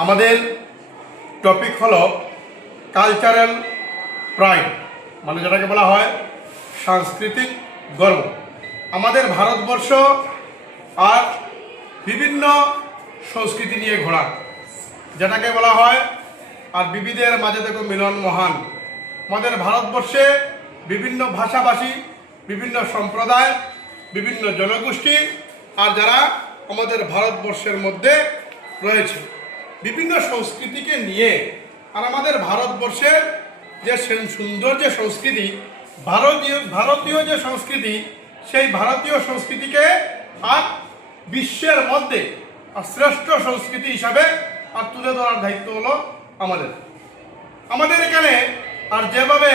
আমাদের টপিক হলো cultural pride, মানে যেটাকে বলা হয় সাংস্কৃতিক গর্ব। আমাদের ভারতবর্ষ আর বিভিন্ন সংস্কৃতি নিয়ে ঘোরা, যেটাকে বলা হয় আর বিবিধের মাঝে দেখো মিলন মহান। আমাদের ভারতবর্ষে বিভিন্ন ভাষাভাষী, বিভিন্ন সম্প্রদায়, বিভিন্ন জনগোষ্ঠী আর যারা আমাদের ভারতবর্ষের মধ্যে রয়েছে, বিভিন্ন সংস্কৃতিকে নিয়ে আর আমাদের ভারতবর্ষের যে সুন্দর যে সংস্কৃতি, ভারতীয় যে সংস্কৃতি, সেই ভারতীয় সংস্কৃতিকে আর বিশ্বের মধ্যে আর শ্রেষ্ঠ সংস্কৃতি হিসাবে আর তুলে ধরার দায়িত্ব হলো আমাদের এখানে। আর যেভাবে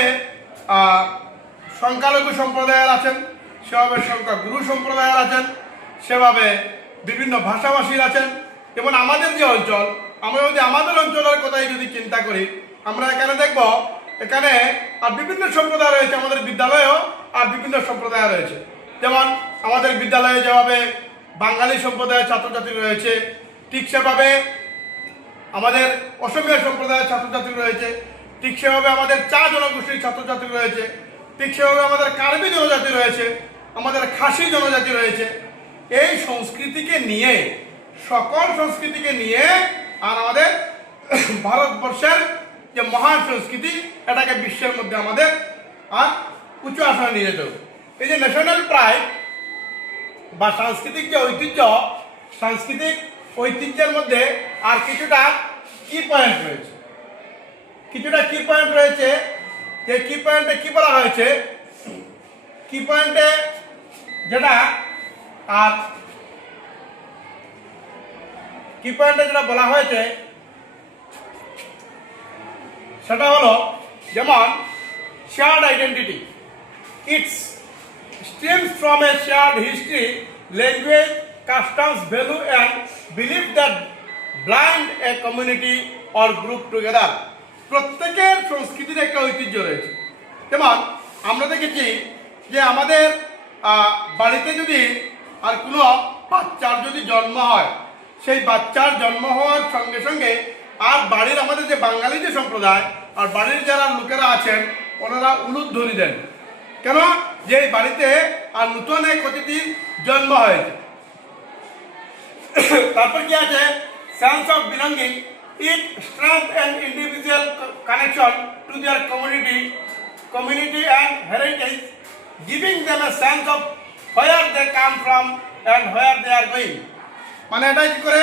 সংখ্যালঘু সম্প্রদায়ের আছেন, সেভাবে সংখ্যাগুরু সম্প্রদায়ের আছেন, সেভাবে বিভিন্ন ভাষাভাষীর আছেন। যেমন আমাদের যে অঞ্চল, আমরা যদি আমাদের অঞ্চলের কথাই যদি চিন্তা করি, আমরা এখানে দেখব এখানে আর বিভিন্ন সম্প্রদায় রয়েছে। আমাদের বিদ্যালয়েও আর বিভিন্ন সম্প্রদায় রয়েছে। যেমন আমাদের বিদ্যালয়ে যেভাবে বাঙালি সম্প্রদায়ের ছাত্রছাত্রী রয়েছে, ঠিক সেভাবে আমাদের অসমীয়া সম্প্রদায়ের ছাত্রছাত্রী রয়েছে, ঠিক সেভাবে আমাদের চা জনগোষ্ঠীর ছাত্রছাত্রী রয়েছে, ঠিক সেভাবে আমাদের কার্বি জনজাতি রয়েছে, আমাদের খাসি জনজাতি রয়েছে। এই সংস্কৃতিকে নিয়ে, সকল সংস্কৃতিকে নিয়ে আর আমাদের ভারতবর্ষের যে মহান সংস্কৃতি, এটাকে বিশ্বের মধ্যে আমাদের আর উঁচু আসনে নিয়ে যেতে হবে। এই যে ন্যাশনাল প্রাইড বা সাংস্কৃতিক যে ঐতিহ্য, সাংস্কৃতিক ঐতিহ্যের মধ্যে আর কিছুটা কি পয়েন্ট রয়েছে, যে কি পয়েন্টে কি বলা হয়েছে, কি পয়েন্টে যেটা আর কি পয়েন্টে যেটা বলা হয়েছে সেটা হলো, যেমন shared identity, it stems from a shared history, language, customs, value and belief that bind a community or group together. প্রত্যেকের সংস্কৃতির একটা ঐতিহ্য রয়েছে। যেমন আমরা দেখেছি যে আমাদের বাড়িতে যদি আর কোনো বাচ্চার যদি জন্ম হয়, সেই বাচ্চার জন্ম হওয়ার সঙ্গে সঙ্গে আর বাড়ির আমাদের যে বাঙালি যে সম্প্রদায় আর বাড়ির যারা লোকেরা আছেন, ওনারা উলুধ্বনি দেন। কেন? যে এই বাড়িতে আর নতুন এক অতিথির জন্ম হয়েছে। তারপর কি আছে? Sense of belonging, it strength and individual connection to their community and heritage, giving them a sense of where they come from and where they are going. মানে এটাই কি করে